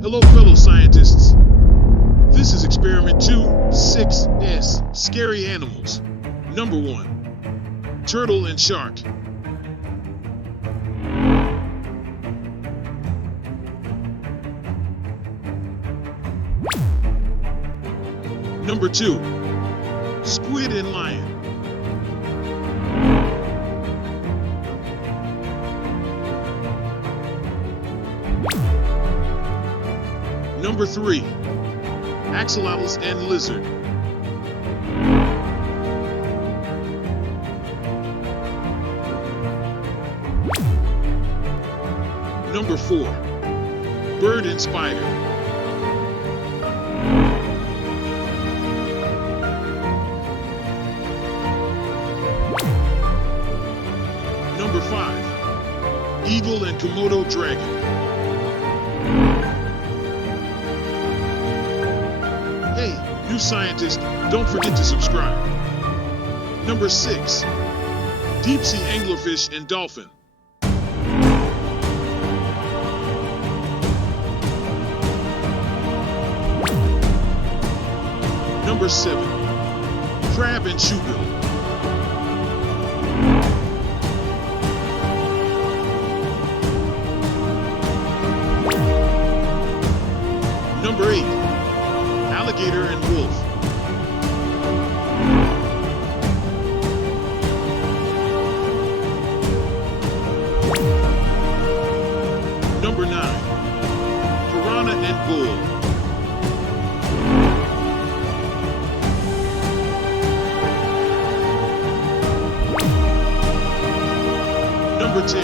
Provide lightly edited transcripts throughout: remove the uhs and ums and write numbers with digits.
Hello fellow scientists, this is experiment 2-6S, scary animals. Number 1, turtle and shark. Number 2, squid and lion. Number 3, axolotls and lizard. Number 4, bird and spider. Number 5, eagle and Komodo dragon. Hey, new scientist, don't forget to subscribe. Number 6, deep sea anglerfish and dolphin. Number 7, crab and shoebill. Number 8, alligator and wolf. Number 9, piranha and bull. Number 10,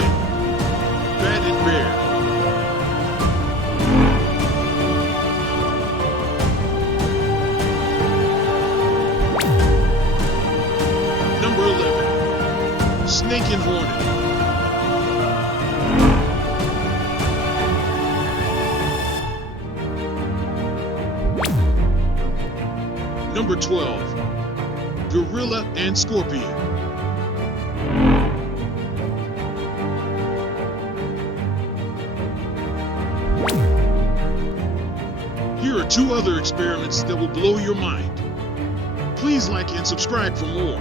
bat and bear. Number 11, snake and hornet. Number 12, gorilla and scorpion. Here are 2 other experiments that will blow your mind. Please like and subscribe for more.